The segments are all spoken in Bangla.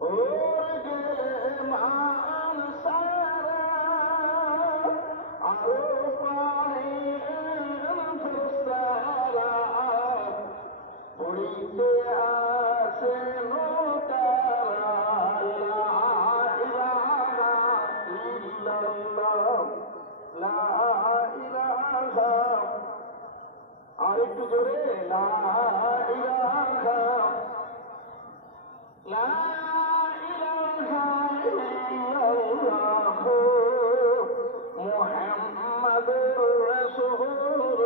ওর গেলে মান সারা আরো পারে ফেরেশতারা পড়িতে আছে তারা লা ইলাহা ইল্লাল্লাহ লা ইলাহা আর একটু জোরে লা ইলাহা লা ইলাহা ইল্লাল্লাহ মুহাম্মাদুর রাসূলুল্লাহ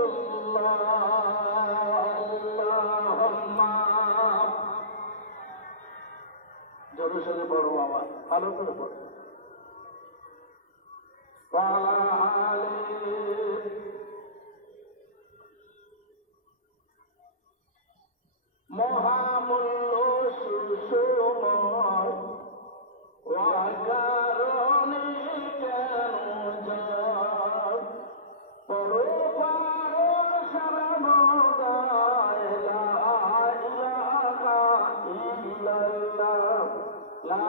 আল্লাহুম্মা জোরে সোরে পড়ো বাবা, ভালো করে পড়ো। ওয়ালা আলি মহামূল্য সুষময় অকারণে কেন যায় পরপার সর্বদায় লা ইলাহা ইল্লাল্লাহ লা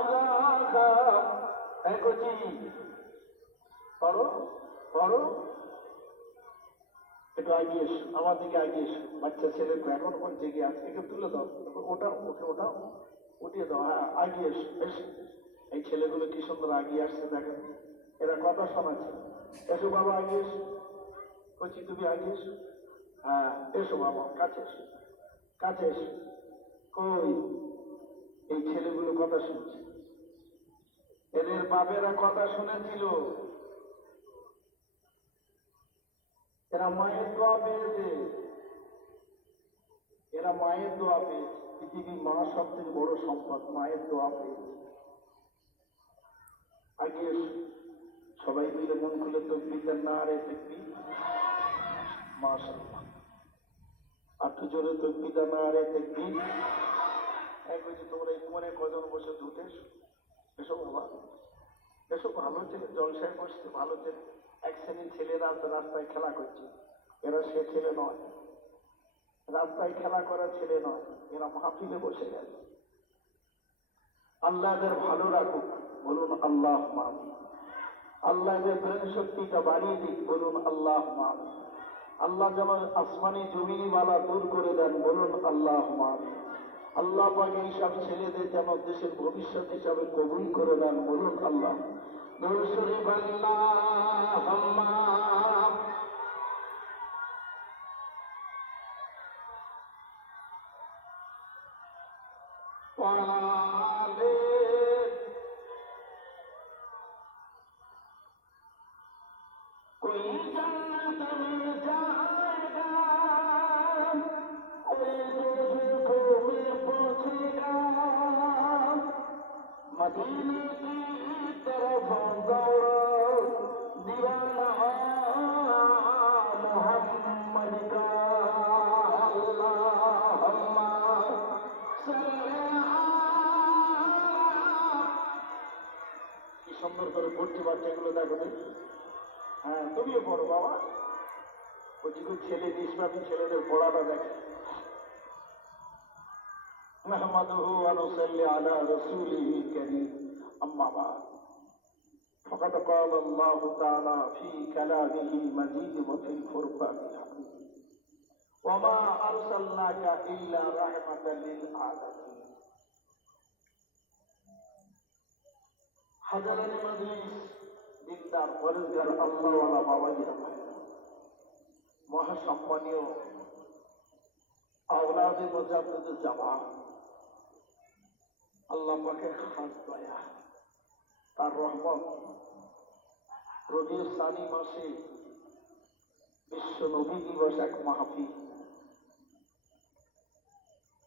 ইলাহা একজি পড়ো পড়ো একটু আগিয়ে এসো, আমার দিকে আগিয়ে এসো। বাচ্চা ছেলে এখন কোন জেগে আছে, একটু তুলে দাও, ওটা ওকে ওটা উঠিয়ে দাও। হ্যাঁ আগিয়ে এসো, এসো। এই ছেলেগুলো কি সুন্দর আগিয়ে আসছে দেখেন, এরা কথা শোনাচ্ছে। এসো বাবা আগিয়ে এসো, কচি তুমি আগিয়ে এসো। হ্যাঁ এসো বাবা, কাছে এসো, কাছে এসো। কই এই ছেলেগুলো কথা শুনছে, এদের বাপেরা কথা শুনেছিল, এরা মায়ের দোয়া পেয়েছে, এরা মায়ের দোয়া পেয়েছে। পৃথিবীর মা সব থেকে বড় সম্পদ, মায়ের দোয়া পেয়েছে। আগে সবাই মিলে মন খুলে তকবীর না রে তকবীর মাশাআল্লাহ, একটু জোরে তকবীর না রে তকবীর। এক বলছি তোমরা এই কোণে কজন বসে ধুতে এসো বাবা, এসব ভালো ছেলে, জলসায় বসছে ভালো ছেলে। এক শ্রেণীর ছেলেরা রাস্তায় খেলা করছে, এরা সে ছেলে নয়, রাস্তায় খেলা করার ছেলে নয়, এরা মাহফিলে বসে গেছে। আল্লাহ এদের ভালো রাখুক, বলুন আল্লাহ আমিন। আল্লাহ এদের ব্রেন শক্তিটা বাড়িয়ে দিক, বলুন আল্লাহ আমিন। আল্লাহ যেন আসমানি জমিনি বালা দূর করে দেন, বলুন আল্লাহ আমিন। আল্লাহ পাক এইসব ছেলেদের যেন দেশের ভবিষ্যৎ হিসাবে কবুল করে দেন, বলুন আল্লাহ। দরুদ শরীফ আল্লাহুম্মা ওয়ালা আলি कोई जन्नत में जाएगा, कोई दोज़खों में पहुंचेगा, मदीने की तरफ दौड़ो दीवाना मोहम्मद का अल्लाहुम्मा सल्ली কি সুন্দর করে পড়ছে বাচ্চাগুলো, দেখো দেখি। হ্যাঁ তুমিও পড়ো বাবা, বলছি ছেলে নিষ্পাপী ছেলেদের পড়াটা দেখে। নাহমাদুহু ওয়া নুসাল্লি আলা রাসূলিহিল কারীম, আম্মা বা'দ। ফাকাদ ক্বালা আল্লাহু তাআলা ফী কালামিহিল মাজিদ ওয়া ফিল ফুরকানিল হামিদ, ওয়া মা আরসালনাকা ইল্লা রাহমাতাল লিল আলামিন। হাজারান মাজলিস দিনদার পরেজগার আল্লাহওয়ালা বাবাজিরা, মহাসম্মানীয় আওলাদে মুজাদ্দিদুল জামান, আল্লাহ পাকের খাস দয়া, তার রহমত। রবিউল সানি মাসে বিশ্ব নবী দিবস এক মাহফিল,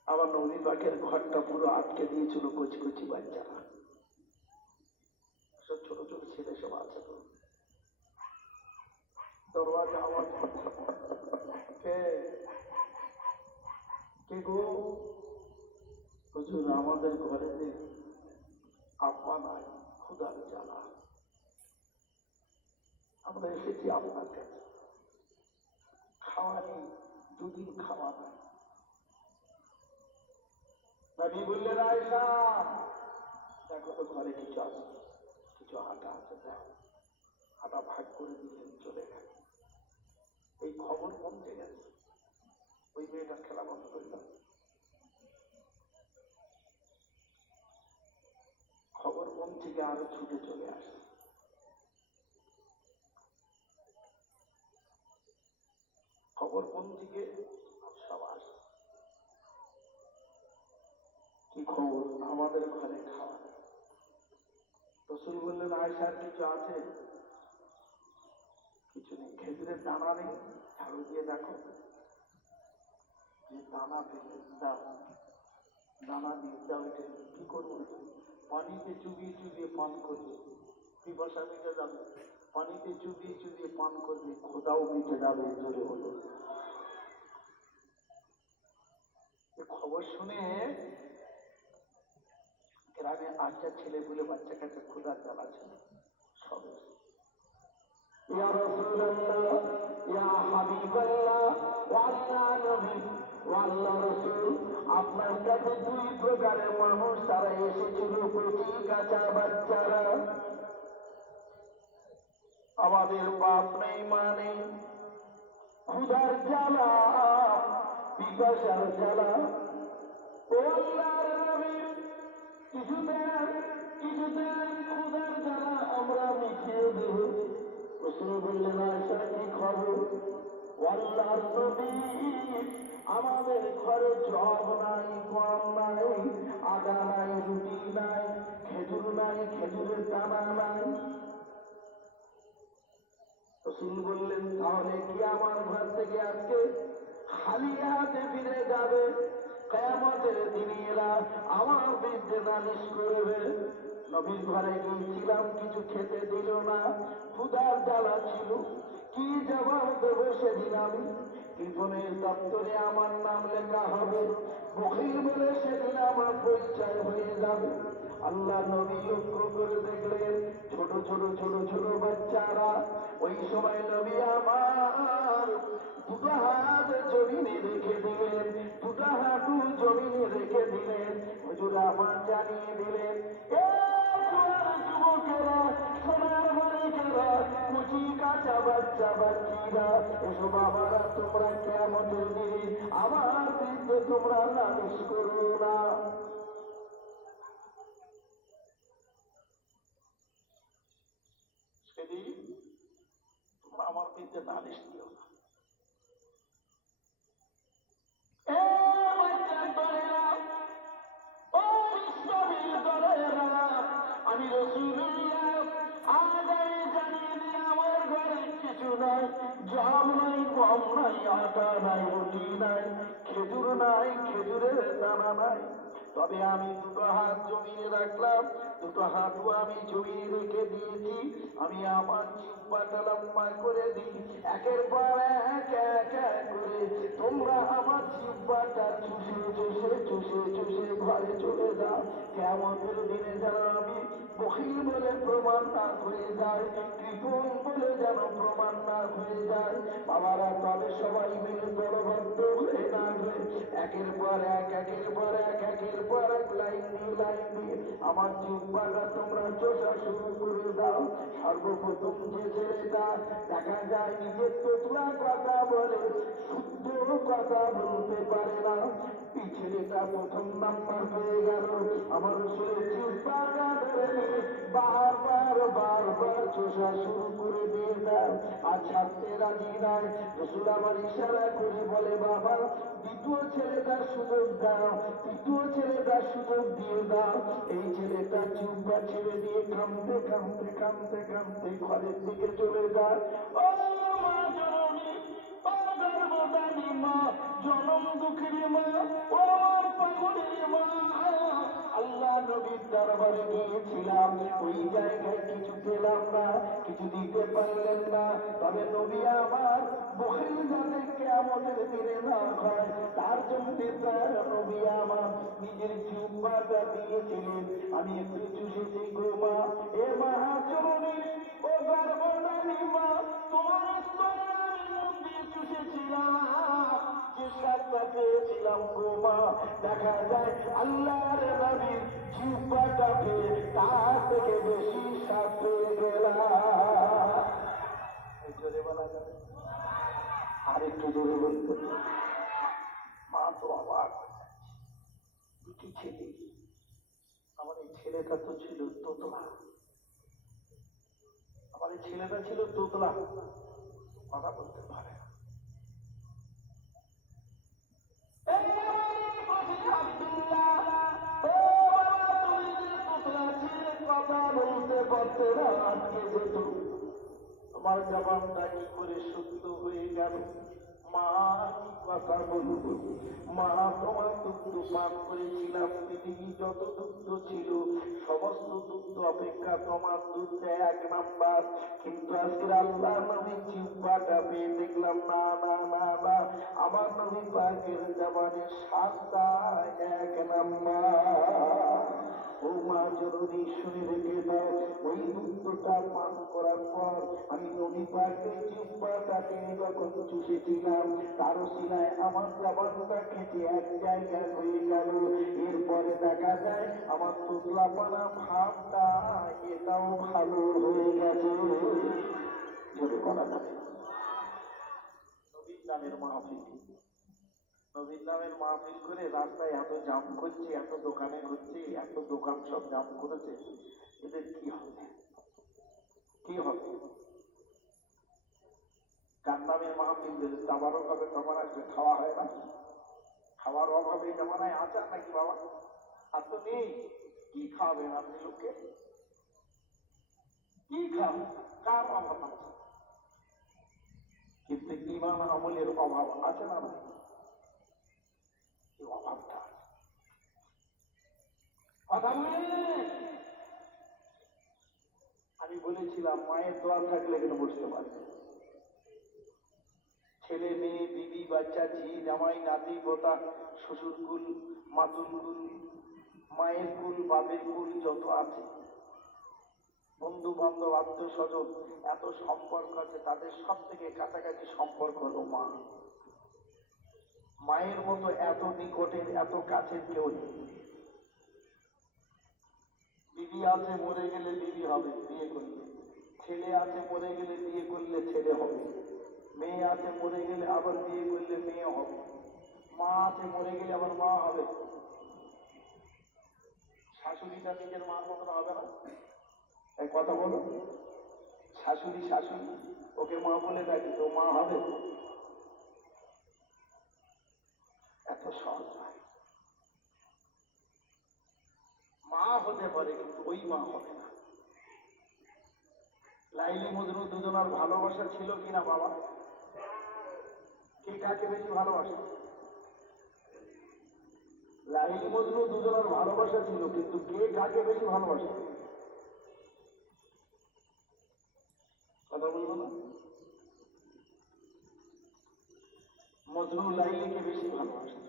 আবার নবী পাকের ঘরটা পুরো আটকে দিয়েছিল কচি কচি বাচ্চারা, সব ছোট ছোট ছেলে সব আছে। তো দরওয়াজা আওয়াজ কে কে গো? হুজুর আমাদের ঘরেতে আব্বা নাই, ক্ষুধার জ্বালা, আমরা এসেছি আপনার কাছে, খাওয়া নেই, দুদিন খাওয়া নাই। নবী বললেন, আয়েশা দেখো তো ঘরে কিছু আছে, কিছু আটা আছে, দেখো। আটা ভাগ করে দিলেন, চলে গেল। এই খবর কমতে গেছে, ওই মেয়েটার খেলা বন্ধ করল। খবর কোন থেকে আরো ছুটে চলে আসে। খবর কোন থেকে সব আসে। কি খবর? আমাদের ঘরে খাওয়া। রাসূল বললেন, আয়েশার কিছু আছে? কিছু নেই। খেজুরের দানা নেই? ঝাড়ু দিয়ে দেখো। যে দানা ফেলে দাও, দানা দিয়ে দাও। এটা কি করবো? পানিতে চুবিয়ে চুবিয়ে পান করবে, পিপাসা মিটে যাবে। পানিতে চুবিয়ে চুবিয়ে পান করবে, খোদাও মিটে যাবে। জোরে হলো। খবর শুনে গ্রামে আচ্ছা ছেলে বলে বাচ্চা কাছে খোদার জ্বালা ছিল সব। ইয়া রাসূলুল্লাহ, ইয়া হাবিবাল্লাহ, ওয়া আল্লাহ নবী, ওয়া আল্লাহ রাসূল, আপনার কাছে দুই প্রকারের মানুষ তারা এসেছিল, কচি কাঁচা বাচ্চারা। আমাদের বাপ নেই, মা নেই, ক্ষুধার জ্বালা, পিপাসার জ্বালা। ও আল্লাহর নবী, কিছুতেন ক্ষুধার জ্বালা আমরা মিটিয়ে দেব। রাসূল বললেন, আয়েশা কি খবর? ও আল্লাহর নবী, আমাদের ঘরে জব নাই, গম নাই, আটা নাই, রুটি নাই, খেজুর নাই, খেজুরের দানা নাই। রাসূল বললেন, তাহলে কি আমার ঘর থেকে আজকে খালি হাতে ফিরে যাবে? কিয়ামতের দিনে এরা আমার বিরুদ্ধে নালিশ করবে। নবীর ঘরে গিয়েছিলাম, কিছু খেতে দিল না, ক্ষুধার জ্বালা ছিল। কি জবাব দেবো সেদিন আমি? জীবনের দপ্তরে আমার নাম লেখা হবে, বখিল বলে সেদিন আমার পরিচয় হয়ে যাবে। আল্লাহ নবী লক্ষ্য করে দেখলেন ছোট ছোট ছোট ছোট বাচ্চারা। ওই সময় নবী আমার দুটো হাত জমিনে রেখে দিলেন, দুটো হাঁটু জমিনে রেখে দিলেন। হুজুর আমার জানিয়ে দিলেন, এ যুবকেরা, সোনার মালিকেরা, কুচি কাঁচা বাচ্চা বাচ্চিরা, এসো বাবারা, তোমরা কিয়ামতের দিনে আমার বিরুদ্ধে তোমরা নালিশ করো না। সেদিন তোমরা আমার বিরুদ্ধে নালিশ দিও না। আমি রাসূলুল্লাহ আজ জানিয়ে দিই, আমার ঘরে কিছু নাই, জব নাই, গম নাই, আটা নাই, রুটি নাই, খেজুর নাই, খেজুরের দানা নাই। তবে আমি দুটো হাত জমিয়ে রাখলাম, দুটো হাতও আমি জমিয়ে রেখে দিয়েছি। আমি আমার জিহ্বাটা লম্বা করে দিই, একের পর এক এক এক করে তোমরা আমার জিহ্বাটা চুষে চুষে চুষে চুষে ঘরে চলে যাও। কিয়ামতের দিনে যেন আমি বখিল বলে প্রমাণ না হয়ে যায়, কৃপণ বলে যেন প্রমাণ না হয়ে যায়। বাবারা, তবে সবাই মিলে দলবদ্ধ হয়ে না হয়ে একের পর এক একের পর এক একের পর এক লাইন দিয়ে আমার জিহ্বাটা তোমরা চোষা শুরু করে দাও। সর্বপ্রথম যে ছেলেটা দেখা যায় নিজের তোতলা কথা বলে, শুদ্ধ কথা বলতে পারে না, এই ছেলেটা প্রথম নাম্বার হয়ে গেল। আমার রাসূলের জিহ্বাটা ধরে বারবার বারবার চোষা শুরু করে দিয়ে দাও, আর ছাড়তে রাজি নাই। রাসূল আমার ইশারা করে বলে, বাবা, দ্বিতীয় ছেলেটার সুযোগ দাও, তৃতীয় ছেলেটার সুযোগ দিয়ে দাও। এই ছেলেটা জিহ্বা ছেড়ে দিয়ে কাঁদতে কাঁদতে কাঁদতে কাঁদতে ঘরের দিকে চলে যায়। ও মা জননী, ও গর্ভধারী মা, জনম দুঃখের মা, ও আমার পাগলের মা, আল্লাহ নবীর দরবারে গিয়েছিলাম, ওই জায়গায় কিছু পেলাম না, কিছু দিতে পারলেন না। তবে নবী আমার বখিল যাতে কিয়ামতের দিনে না হয়, তার জন্য নবী আমার নিজের জিহ্বাটা দিয়েছিলেন। আমি একটু চুষেছি গো মা, এ মা জননী, ও গর্ভধারী মা, তোমার স্তনে আমি মুখ দিয়ে চুষেছিলাম। সাতটা পেয়েছিলাম গো মা, দেখা যায় আল্লাহর নবীর জিহ্বাটা পেয়ে তার থেকে বেশি স্বাদ পেয়ে গেলাম। জোরে বলা যাবে, আরেকটু জোরে বলতে। মা তো অবাক, দুটি ছেলে, আমার এই ছেলেটা তো ছিল তোতলা, আমার এই ছেলেটা ছিল তোতলা, কথা বলতে পারে না। কথা বলতে পারতে না, আজকে যেত আমার জবানটা কি করে শুদ্ধ হয়ে গেল। মা কি কথা বলব, মা তোমার দুগ্ধ পান করেছিলাম, পৃথিবী যত দুগ্ধ ছিল সমস্ত দুগ্ধ অপেক্ষা তোমার দুধ এক নাম্বার, কিন্তু আজকের আল্লাহ নবী জিহ্বাটা পেয়ে দেখলাম না না না না, আমার নবী পাকের জবানের স্বাদটা এক নাম্বার। ও মা জরুরি শুনে রেখে দাও, ওই দুধটা পান করার পর আমি নবী পাকের জিহ্বাটাকে যখন চুষেছিলাম, তারও সিনায় আমার জবানটা খেতে এক জায়গায় হয়ে গেল। এরপরে দেখা যায় আমার তোতলা পানা ভাবটা এটাও ভালো হয়ে গেছে। জোরে করা যাবে নবীর নামের মাহফিল, নবীর নামের মাহফিল করে রাস্তায় এত জাম করছে, এত দোকানে ঘুরছে, এত দোকান সব জাম করেছে, এদের কি হবে, কি হবে? কার নামের মাহফিল দিলে যাবার অভাবে তোমার আসবে, খাওয়া হয় না, খাওয়ার অভাবে জামানায় আচার নাকি বাবা? আর তো নেই, কি খাওয়াবেন আপনি লোককে, কি খাবেন, কার অভাব আছে? কিন্তু ইমান আমলের অভাব আছে না? অভাবটা আমি বলেছিলাম মায়ের দোয়া থাকলে কেন বসতে পারবে, ছেলে মেয়ে বিবি বাচ্চা ঝি জামাই নাতি পোতা শ্বশুর কুল মাতুল কুল মায়ের কুল বাপের কুল যত আছে, বন্ধু বান্ধব আত্মীয় স্বজন এত সম্পর্ক আছে, তাদের সব থেকে কাছাকাছি সম্পর্ক হলো মা। মায়ের মতো এত নিকটের এত কাছের কেউ নেই। বিবি আছে মরে গেলে বিবি হবে, বিয়ে করলে, ছেলে আছে মরে গেলে বিয়ে করলে ছেলে হবে, মেয়ে আছে মরে গেলে আবার বিয়ে করলে মেয়ে হবে, মা আছে মরে গেলে আবার মা হবে। শাশুড়িটা নিজের মার মতন হবে না? এই কথা বলো, শাশুড়ি শাশুড়ি ওকে মা বলে ডাকি, তো মা হবে? এত সহজ নয়। মা হতে পারে কিন্তু ওই মা হবে না। লাইলি মজনু দুজনার ভালোবাসা ছিল কিনা বাবা? কে কাকে বেশি ভালোবাসে? লাইলি মজনু দুজনার ভালোবাসা ছিল, কিন্তু কে কাকে বেশি ভালোবাসে? কথা বলবো না? মজনু লাইলিকে বেশি ভালোবাসে।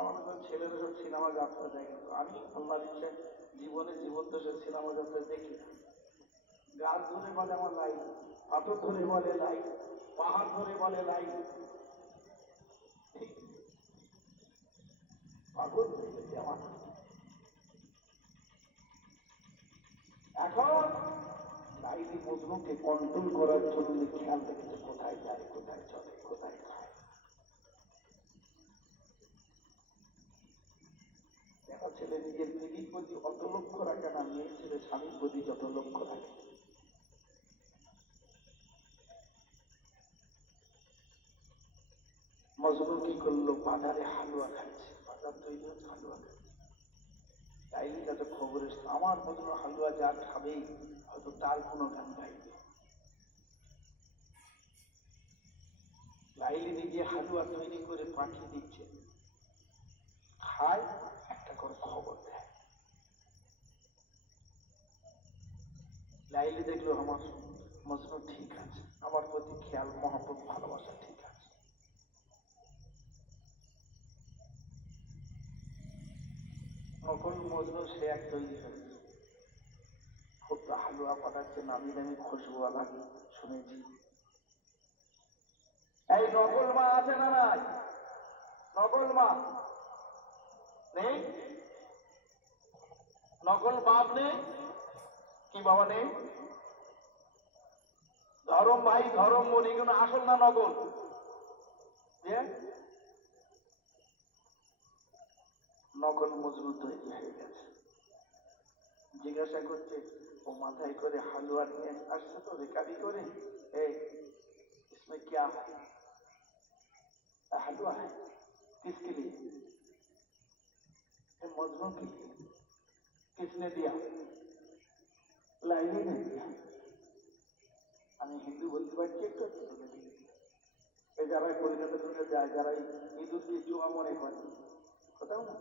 আমাদের ছেলেরা সব সিনেমা যাত্রা দেখে, আমি আল্লাহর ইচ্ছা জীবনে জীবদ্দশার সিনেমা যাত্রা দেখি না। গাছ ধরে বলে আমার লাইন, পাথর ধরে বলে লাইন, পাহাড় ধরে বলে লাইন, পাগল হয়ে গেছে আমার। এখন লাইলি মজনুকে কন্ট্রোল করার জন্য খেয়াল রেখেছে কোথায় যায়, কোথায় চলে, কোথায় খায়। একটা ছেলে নিজের বিবির প্রতি অত লক্ষ্য রাখে না, মেয়ে ছেলে স্বামীর প্রতি যত লক্ষ্য রাখে। মজনু কি করলো? বাজারে হালুয়া খাচ্ছে, বাজার তৈরি হচ্ছে, হালুয়া খাচ্ছে। লাইলি যাতে খবর এসছে, আমার মজনু হালুয়া যা খাবেই হয়তো তার কোনো গান গাইবে। লাইলি নিজে হালুয়া তৈরি করে পাঠিয়ে দিচ্ছে, খায়, একটা করে খবর দেয়। লাইলি দেখলো আমার মজনু ঠিক আছে, আমার প্রতি খেয়াল মহব্বত ভালোবাসা ঠিক আছে। নকল মজনু সে এক তৈরি হয়েছে, খুব হালুয়া পাঠাচ্ছে নামি দামি খুশবুওয়ালা, শুনেছি। এই নকল মা আছে না নাই? নকল মা নেই? নকল বাপ নেই? কি বাবা নেই? ধরম ভাই ধরম বলি কিন্তু আসল না নকল? নকল মজবুত তৈরি হয়ে গেছে। জিজ্ঞাসা করছে, ও মাথায় করে হালুয়া নিয়ে আসছে তো রেকাবি করে, इसमें क्या है? हलवा है। किसके लिए? मजनू के लिए। किसने दिया? लाइली ने दिया। আমি হিন্দু বলতে পারছি একটু যারা কলকাতা টুকে যায়, যারা ইঁদুরকে চুয়া মনে করে, কোথাও না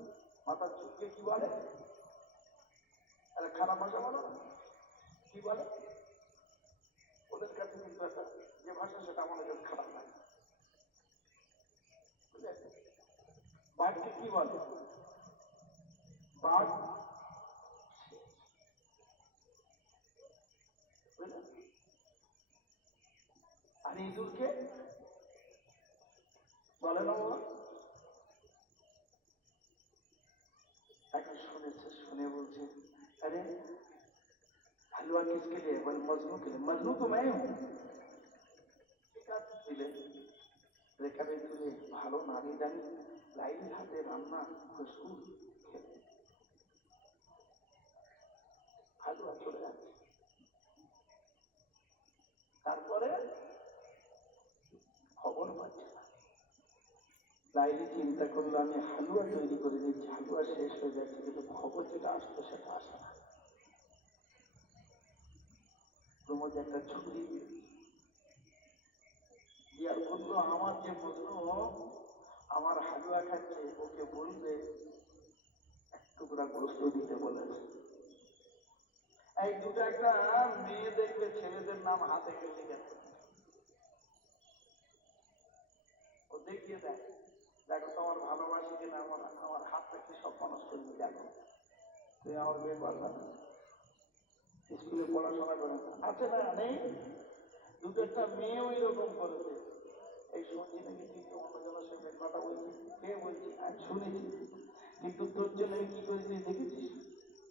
মাথার চুলকে কি বলে? আরে খারাপ ভাষা বলো, কি বলে? ওদের কাছে কিন্তু একটা যে ভাষা সেটা আমাদের কাছে খারাপ লাগে। বাঘকে কি বলে? বাঘ। আর ইঁদুরকে বলে না বাবা? এখন শুনেছে, শুনে বলছে, अरे हलवा किसके लिए? बोले मजनू के लिए। मजनू तो मैं हूं। দিলে রেখাবে তুলে ভালো নারী জানি লাইলির হাতে রান্না খুশবু খেতে হালুয়া চলে যাচ্ছে। তারপরে খবর পাচ্ছে না। লাইলি চিন্তা করলো আমি হালুয়া তৈরি করে দিচ্ছি, হালুয়া শেষ হয়ে যাচ্ছে, কিন্তু খবর যেটা আসতো সেটা আসে না। প্রমোদ একটা ছুরি দিয়ার বললো, আমার যে মজনু আমার হালুয়া খাচ্ছে, ওকে বলবে এক টুকরা গোস্ত দিতে বলেছে। এই দুটো একটা মেয়ে দেখবে ছেলেদের নাম হাতে গেলে গেছে, ও দেখিয়ে দেয়, দেখো তোমার ভালোবাসি কিনা, আমার হাতটা কি সব মানুষ করবে, দেখো তুমি আমার বিয়ে করবে না, স্কুলে পড়াশোনা করে আছে না নেই? দুটো একটা মেয়ে ওই রকম করেছে। এই শুনছি নাকি তুই তো অন্যজনের সঙ্গে কথা বলছিস? কে বলছি? আমি শুনেছি, কিন্তু তোর জন্য আমি কি করেছি দেখেছিস?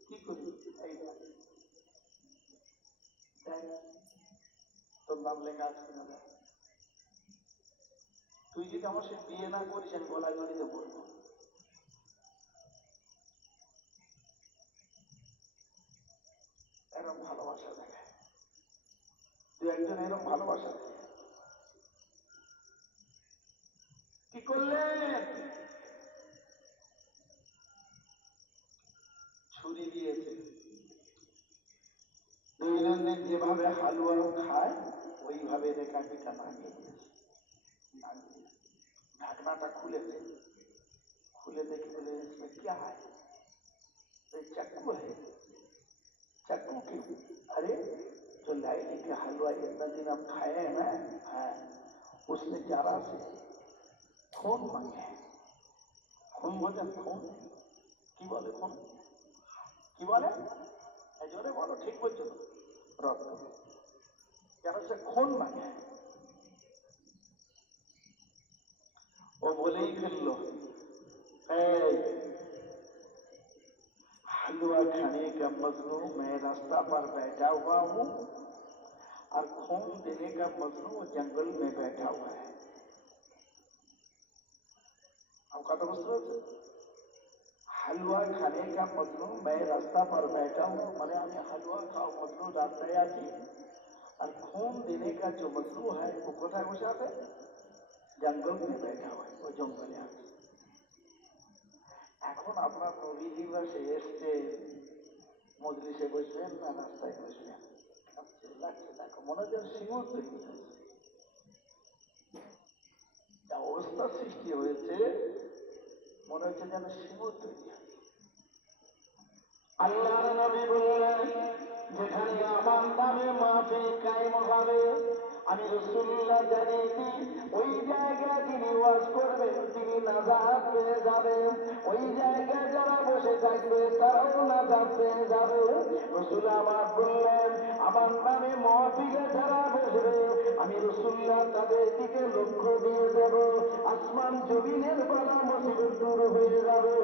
কি করি? এই তোর নাম লেখা আছে কিনা দেখ। তুই যদি আমার সে বিয়ে না করিস আমি গলায় দড়িতে বলবো। এরকম ভালোবাসা দেখায়, তুই একজন এরকম ভালোবাসা দেখায়। কি করলেন? ছুরি দিয়েছে। দৈনন্দিন যেভাবে হালুয়া খায় ওইভাবে রেখাপিটা নামিয়ে দিয়েছে। ঢাকনাটা খুলেছে, খুলে দেখে বলে इसमें क्या है? चक्कू है। चक्कू क्यों? अरे जो लाइली के हलवा इतना दिन आप खाए हैं ना, हाँ, उसने जरा से खून मांगे हैं। खून बोले? खून কি বলে? খুন কি বলে? জোরে বলো, ঠিক বলছো তো? রক্ত। যারা সে খুন মাগে, ও বলেই ফেললো, हलवा खाने का मजनू मैं रास्ता पर बैठा हुआ हूं और खून देने का मजनू जंगल में बैठा हुआ है। हम कथा बुझते पाরছেন? हलवा खाने का मजनू मैं रास्ता पर बैठा हूं, मैंने हमें हलवा खाओ मजनू रास्ताয় আছি, और खून देने का जो मजनू है वो কোথায় বসে আছে? जंगल में बैठा हुआ है, वो जंगले আছে। এখন আপনার নবী দিবসে এসছে, মজলিসে বসবেন না রাস্তায় বসবেন? লাগছে, দেখো মনে হচ্ছে সিঙ্গুর তৈরি হয়েছে, যা অবস্থার সৃষ্টি হয়েছে মনে হচ্ছে যেন সিঙ্গুর তৈরি হয়েছে। আল্লাহর নবী বললেন, যেখানে আমার নামে মাহফিল কায়েম হবে আমি রাসূলুল্লাহ জানিয়ে দিই, ওই জায়গায় যিনি ওয়াজ করবেন তিনি নাজাত পেয়ে যাবেন, ওই জায়গায় যারা বসে থাকবে তারাও নাজাত পেয়ে যাবে। রাসূল আমার বললেন, আমার নামে মাহফিলে যারা বসবে আমি রাসূলুল্লাহ তাদের দিকে লক্ষ্য দিয়ে দেব, আসমান জমিনের বালা মুসিবত দূর হয়ে যাবে।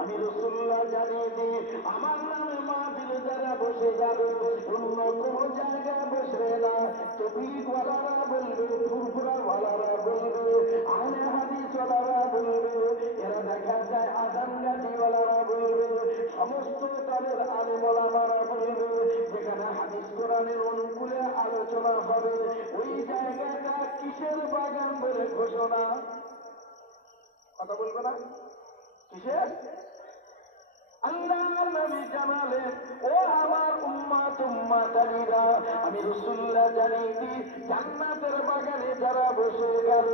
আমি রাসূলুল্লাহ জানিয়ে দিই, আমার নামে মাহফিলে যারা বসে যাবে অন্য কোনো জায়গায় বসবে না। তবলিগওয়ালারা বলবে, ফুরফুরাওয়ালারা বলবে, আহলে হাদিসওয়ালারা বলবে, এরা দেখা যায় আজানগাজিওয়ালারা বলবে, সমস্ত দলের আলেম ওলামারা বলবে, যেখানে হাদিস কোরআনের অনুকূলে আলোচনা হবে ওই জায়গাটা কিসের বাগান বলে ঘোষণা? কথা বলবে না? কিসের? আল্লাহ নবী জানালেন, ও আমার উম্মাতালীরা, আমি রাসূলুল্লাহ জানিয়ে দিই, জান্নাতের বাগানে যারা বসে গেল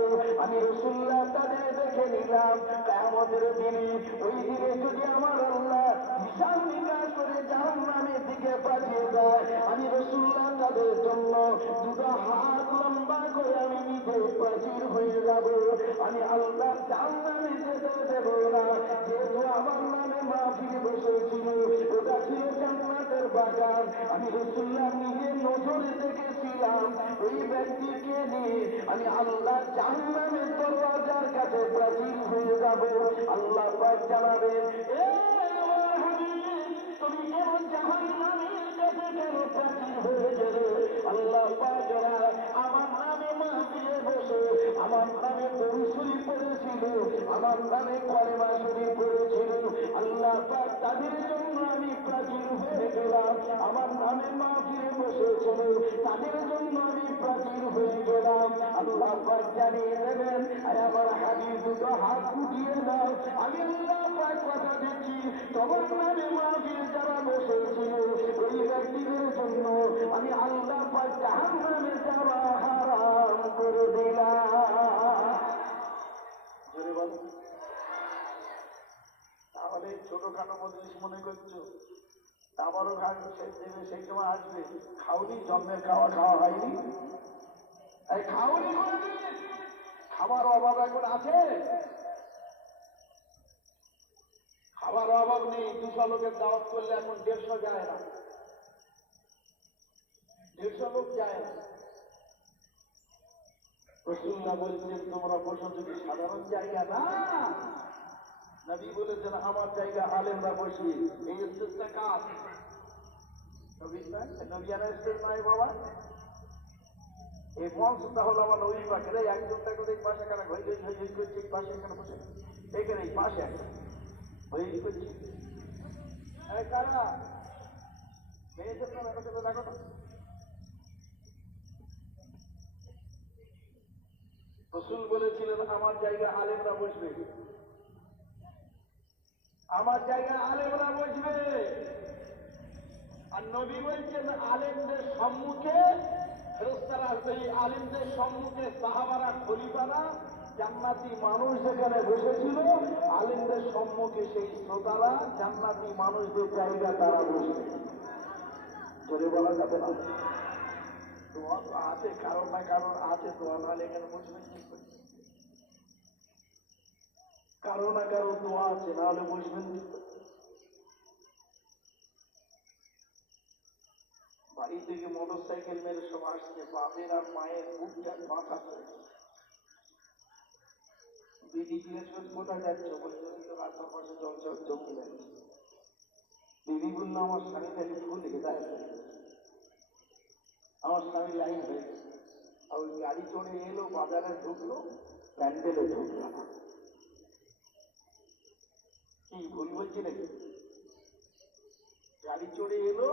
আমি রাসূলুল্লাহ তাদের দেখে নিলাম। কিয়ামতের দিনে ওই দিনে যদি আমার আল্লাহ হিসাব নিকাশ করে জাহান্নামের দিকে পাঠিয়ে দেয়, আমি রাসূলুল্লাহ তাদের জন্য দুটো হাত লম্বা করে আমি নিজে প্রাচীর হয়ে যাব। আমি আল্লাহ জাহান্নামে যেতে দেব না, যেহেতু আমার নামে মাহফিল বসেছিল ওটা ছিল জান্নাতের বাগান। আমি রাসূলুল্লাহ নিজের নজরে দেখেছিলাম ওই ব্যক্তিকে নিয়ে আমি আল্লাহ জাহান্নামের দরওয়াজার কাছে প্রাচীর হয়ে যাব। আল্লাহ পাক জানাবেন, এ আমার হাবিব, তুমি কেন জাহান্নামের কাছে কেন প্রাচীর হয়ে গেলে? আল্লাহ পাক আমার নামে মাহফিলে বসে আমার নামে দরুদ শরীফ পড়েছিল, আমার নামে কলেমা শরীফ পড়েছিল, আল্লাহ পাক তাদের জন্য আমি প্রাচীর হয়ে গেলাম। আমার নামে মাহফিলে বসেছিল তাদের জন্য আমি প্রাচীর হয়ে গেলাম। আল্লাহ পাক জানিয়ে দেবেন, আমার হাবিব দুটো হাত উঠিয়ে দাও, আমি আল্লাহ পাক কথা দিচ্ছি তোমার নামে মাহফিলে যারা বসেছিল ওই ব্যক্তিদের জন্য আমি আল্লাহ পাক জাহান্নামে যাওয়া হারাম করে দিলাম। জোরে বলো। তাহলে ছোটখাটো মজলিস মনে করছো? আবারও সেই সময় আসবে, খাওনি, জন্মের খাওয়া খাওয়া হয়নি, এই খাওনি করবি, খাবার অভাব এখন আছে? খাবার অভাব নেই। 200 লোকের দাওয়াত করলে এখন 150 যায় না, 150 লোক যায় না। রাসূলুল্লাহ বলছেন, তোমরা বসো যদি সাধারণ জায়গা না, নবী বলেছেন আমার জায়গা আলেমরা বসবে। এই স্টেজটা কার? নবীয়ানা স্টেজ নয় বাবা, এই মঞ্চটা হলো আমার নবী পাকের। একজনটা করে এই পাশে কারা হয়ে করছে, এই পাশে এখানে বসে, এখানে এই পাশে একটা হয়ে করছে কারা মেয়েদের নাম একটা দেখো না। রাসূল বলেছিলেন আমার জায়গা আলেমরা বসবে, আমার জায়গা আলেমরা বসবে। আর নবী বলছেন আলেমদের সম্মুখে ফেরেশতারা, এই আলেমদের সম্মুখে সাহাবারা, খলিফারা, জান্নাতি মানুষ যেখানে বসেছিল আলেমদের সম্মুখে সেই শ্রোতারা, জান্নাতি মানুষদের জায়গা তারা বসবে। জোরে বলা যাবে না? দোয়া তো আছে, কারণ না কারণ আছে, দোয়া নাহলে এখানে বসবেন কি করে? কারো না কারো দোয়া আছে, নাহলে বসবেন কি করে? বাড়ি থেকে মোটর সাইকেল মেরে সব আসছে, বাপের আর মায়ের বুকটা মাথা করে দিদি জিজ্ঞেস কোথায় যাচ্ছ? বলছে রাস্তার পাশে জল জমি যাচ্ছে। দিদি বললো আমার স্বামী তাকে ফুল লেগে যায়, আমার স্বামী লাইন হয়ে গেছে। আর ওই গাড়ি চড়ে এলো, বাজারে ঢুকলো, প্যান্ডেলে ঢুকলো না। কি ভুল বলছি নাকি? গাড়ি চড়ে এলো,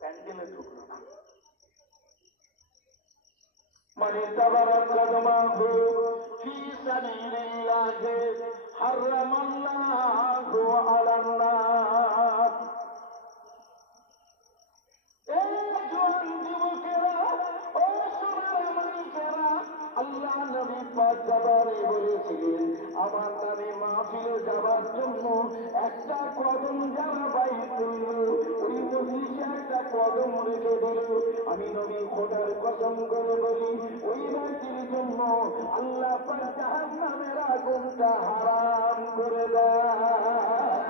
প্যান্ডেলে ঢুকলো না। মানে তাবারাকাল্লাহু ফি সাবিলিল্লাহি হারামাল্লাহু আলান নার। এই জোয়ান যুবকেরা, ও সোনার মানিকেরা, আল্লাহ নবী পাক যাবারে বলেছিলেন আমার নামে মাহফিলে যাবার জন্য একটা কদম যারা বাইর করল, ওই মজলিসে একটা কদম রেখে দিল। আমি নবী খোদার কসম করে বলি, ওই ব্যক্তির জন্য আল্লাহ পাক জাহান্নামের আগুনটা হারাম করে দেয়।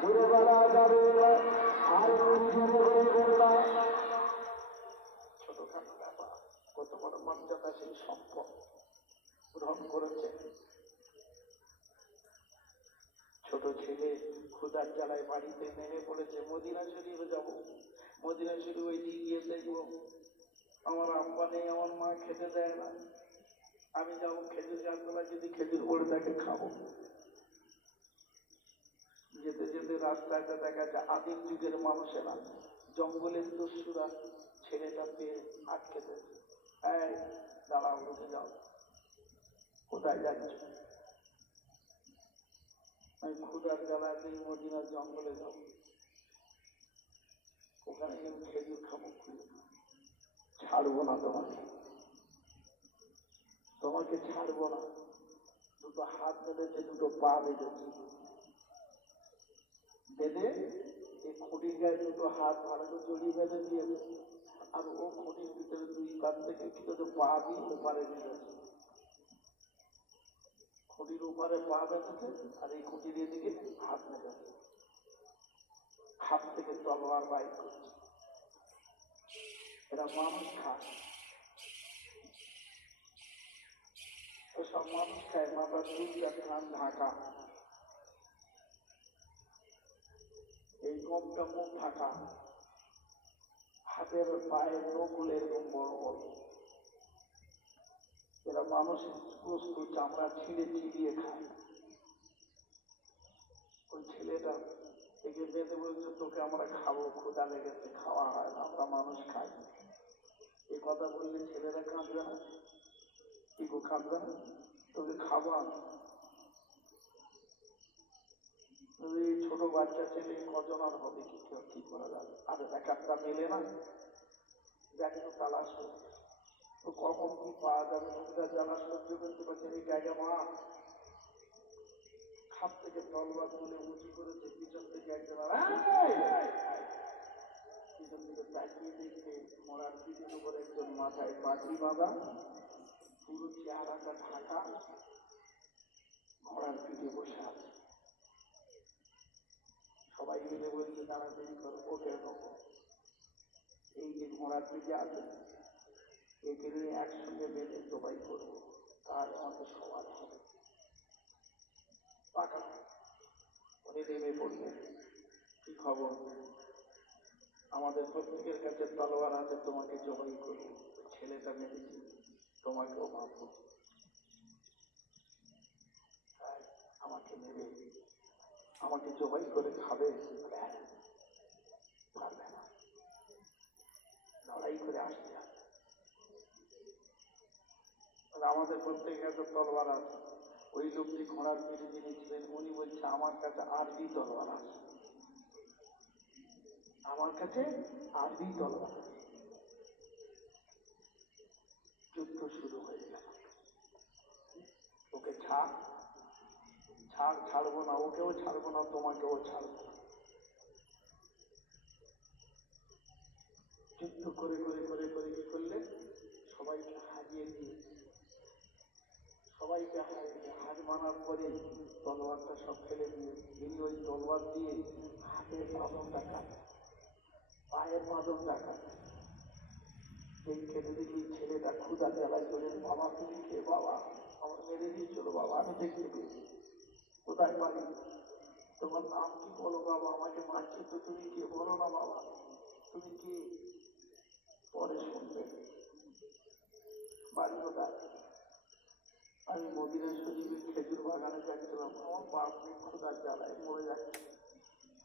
ঘুরে বলা যাবে আর ছোটখাটো ব্যাপার, কত বড় মর্যাদা সেই সম্পদ গ্রহণ করেছে। ছোট ছেলে ক্ষুধার জ্বালায় বাড়িতে নেমে পড়েছে, মদিনা শরীফে যাব, মদিনা শরীফ ওই দিকে গিয়ে দেখবো আমার আব্বা নেই, আমার মা খেতে দেয় না, আমি যাবো খেজুর গাছতলায়, যদি খেজুর পড়ে থাকে খাবো। যেতে যেতে রাস্তাটা দেখা যায় আদিম যুগের মানুষেরা জঙ্গলের দস্যুরা ছেলেটা পেয়ে আটকে দেয়, এই দাঁড়াও, রুখে যাও, কোথায় যাচ্ছ? আমি ক্ষুধার জ্বালাতে মদিনার জঙ্গলে যাব, ওখানে খেজুর খাবো, ছাড়বো না তোমাকে, তোমাকে ছাড়বো না। দুটো হাত বেঁধেছে, দুটো পা বেঁধেছে, বেঁধে এই খুঁটির গায়ে দুটো হাত ভালো করে জড়িয়ে বেঁধে দিয়েছে, আর ও খুঁটির ভিতরে দুই কাছ থেকে কিছু পা দিয়ে ওপারে বেঁধেছে, খুঁটির ওপারে পা বেঁধেছে, আর এই খুঁটির এদিকে হাত বেঁধেছে, হাত থেকে তলোয়ার বাইর করছে। এরা মানুষ খায়, সব মানুষ খায়, মাথার চুলটা কান ঢাকা, এই কমটা মুখ ঢাকা, হাতের পায়ের নখগুলো এরকম বড় বড়। এরা মানুষের বস্তু চামড়া ছিঁড়ে চিবিয়ে খায়। ওই ছেলেটা একে বেঁধে বলছে, তোকে আমরা খাবো, ক্ষুধা লেগেছে, খাওয়া হয় না, আমরা মানুষ খাই। এই কথা বললে ছেলেরা কাঁদবে না? কি গো, কাঁদবে না? তোকে খাবো আমি। এই ছোট বাচ্চা ছেলে কজন আর হবে, কি করা যাবে? আর এক একটা মেলে না, দেখ তো তালাশ করবে, তো কখন কি পাওয়া যাবে? ক্ষুধার জ্বালা সহ্য করতে পারছে এই জায়গা। মা হাত থেকে তলবার তুলে উঁচু করেছে, পিছন থেকে একজন পিছন থেকে তাকিয়ে দেখে মরার পিঠের উপর একজন মাথায় পাগড়ি বাঁধা, পুরো চেহারাটা ঢাকা, ঘোড়ার পিঠে বসে আছে। সবাই মিলে বলছে, তাড়াতাড়ি করো, ওকে নেবো, এই যে ঘোড়ার পিঠে আছে, একে নিয়ে একসঙ্গে বেঁধে জবাই করবো, তাহলে আমাদের সবার হবে। পাকা উনি নেমে পড়লেন, কি খবর? আমাদের প্রত্যেকের কাছে তলোয়ার আছে, তোমাকে জবাই করবো, ছেলেটা মেরেছি, তোমাকেও মারবো, আমাকে মেরে আমাকে জবাই করে খাবে? পারবে না, লড়াই করে আসতে হবে। আমাদের প্রত্যেকের কাছে তলোয়ার আছে। ওই লোকটি ঘোড়ার পিঠে যিনি ছিলেন, উনি বলছে, আমার কাছে আরবি তলোয়ার আছে, আমার কাছে আরবি তলোয়ার আছে। যুদ্ধ শুরু হয়ে গেল। ওকে ছাড়বো না, ওকেও ছাড়বো না, তোমাকেও ছাড়বো না। যুদ্ধ করে করে করে করে কি করলে? সবাইকে হারিয়ে দিয়ে, সবাইকে হার মানার পরে তলোয়ারটা সব ফেলে দিয়ে তিনি ওই তলোয়ার দিয়ে হাতের মাদনটা কাটে, পায়ের মাদনটা কাটে। এই খেতে দেখি ছেলেটা ক্ষুধা জ্বালায় চলে, বাবা তুমি খেয়ে, বাবা আমার মেরে দিয়েছিল, বাবা আমি দেখতে পেয়েছি, কোথায় বাড়ি, তোমার নাম কি বলো বাবা, আমাকে মারছে তো, তুমি কে বলো না বাবা, তুমি কে? পরে শুনবে বাড়ি কোথায়? আমি মদিনা শরীফের খেজুর বাগানে যাচ্ছিলাম, আমার বাপ ক্ষুধার জ্বালায় মরে যাচ্ছে,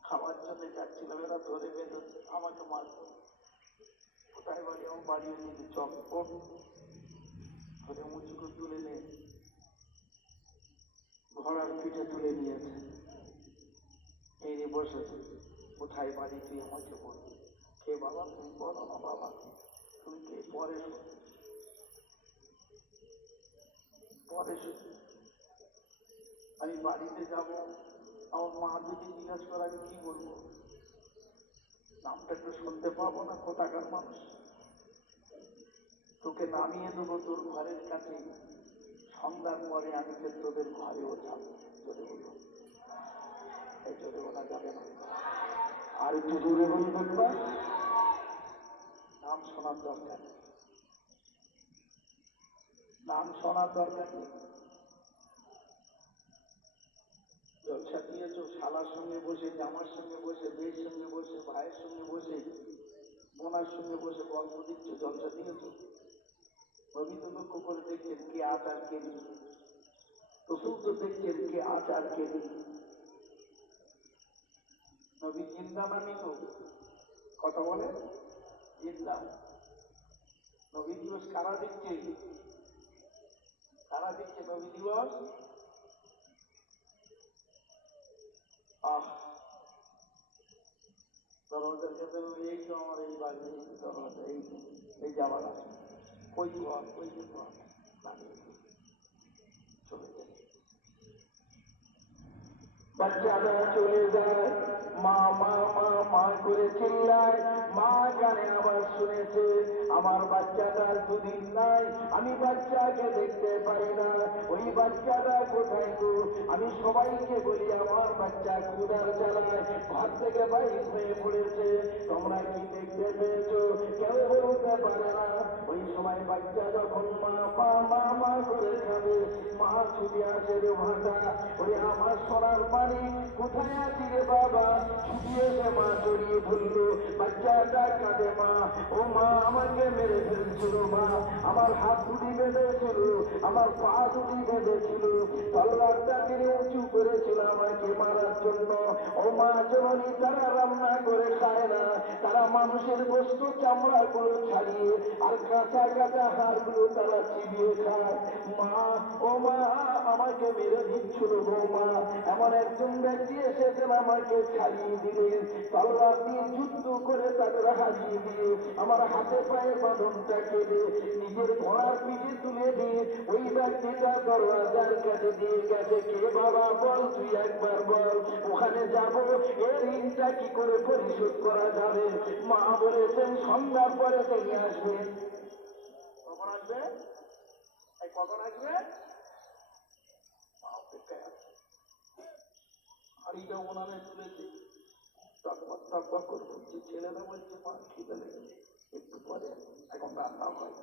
খাওয়ার জন্য যাচ্ছিলাম, এরা ধরে বেঁধেছে, আমাকে মারত। কোথায় বাড়ি? আমার বাড়ি দিকে, চল ওঠ, ধরে উঁচু করে তুলে নিয়ে ঘোড়ার পিঠে তুলে নিয়েছে, এই বসেছে। কোথায় বাড়ি? তুই আমাকে বলবি। কে বাবা? তুমি বলো না বাবা, তুমি কে? পরে পরে আমি বাড়িতে যাব, আমার মা যদি জিজ্ঞাসা করে আমি কি বলবো? নামটা একটু শুনতে পাবো না? কোথাকার মানুষ, তোকে নামিয়ে দেবো তোর ঘরের কাছে, সন্ধ্যার পরে আমি যে তোদের ঘরেও যাবো। জোরে বলবো, এই জোরে বলা যাবে না, আর একটু জোরে বলবেন না। নাম শোনার দরকার নেই, নাম শোনার দরকার নেই। জলসা দিয়েছ, শালার সঙ্গে বসে, জামার সঙ্গে বসে, মেয়ের সঙ্গে বসে, ভাইয়ের সঙ্গে বসে, বোনার সঙ্গে বসে গল্প দিচ্ছ, জলসা দিয়েছ। নবী তো লক্ষ্য করে দেখছেন কে আচার কে নেই, রসুল তো দেখছেন কে আচার কে নেই। নবী জিন্দা নামি তো কথা বলে জিন্দা। নবী দিবস কারা দিচ্ছে? কারা দিচ্ছে নবী দিবস? দরওয়াজার কাছে এই তো আমার এই বাড়ি, এই দরওয়াজা, এই যাবার আছে, ওই ঘর, ওই যে ঘর, চলে যায়। বাচ্চারা চলে যায়, মা মা মা মা করে চিল্লায়, মা কানে আবার শুনেছে আমার বাচ্চাটার দুদিন নাই, আমি বাচ্চাকে দেখতে পাই না, ওই বাচ্চাটা কোথায় গো? আমি সবাইকে বলি আমার বাচ্চা ক্ষুধার জ্বালায় ঘর থেকে বাইর হয়ে পড়েছে, তোমরা কি দেখতে পেয়েছো? কেউ বলতে পারে না। ওই সময় বাচ্চা যখন মা মা মা মা করে খাবে, মা ছুটে আসে রে ভাটা, ওরে আমার সোনার পানি কোথায় আছি রে বাবা? ছুটি এসে মা জড়িয়ে ধরল, বাচ্চাটা কাঁদে, মা ও মা আমাকে মেরে ফেলছিল, মা আমার হাত দুটি বেঁধেছিল, আমার পা দুটি বেঁধেছিল, তলোয়ারটা তিনি উঁচু করেছিল আমাকে মারার জন্য। ও মা জননী, তারা রান্না করে খায় না, তারা মানুষের বস্তু চামড়া গুলো ছাড়িয়ে আর কাঁচা কাঁচা হাড় গুলো তারা চিবিয়ে খায়। মা ও মা আমাকে মেরে দিচ্ছিল গো মা। এমন একজন ব্যক্তি এসেছেন আমাকে ছাড়িয়ে দিলেন, তলোয়ার দিয়ে যুদ্ধ করে তাদের হারিয়ে দিয়ে আমার হাতে পায়ে বাঁধনটা কেটে নিজের ঘোড়ার পিঠে তুলে দিয়ে ওই ব্যক্তিটা দরওয়াজার কাছে দিয়ে গেছে। কে বাবা বল, তুই একবার বল, ওখানে যাব, এর ঋণটা কি করে পরিশোধ করা যাবে? মা বলেছেন সন্ধ্যার পরে তিনি আসবেন। কখন আসবে? এই কখন আসবে? অপেক্ষায় আছে, হাড়িটা উনানে তুলেছে, টকবক টকবক করে ফুটছে। ছেলেরা বলছে মা খিদে লেগেছে, একটু পরে এখন রান্না হয়।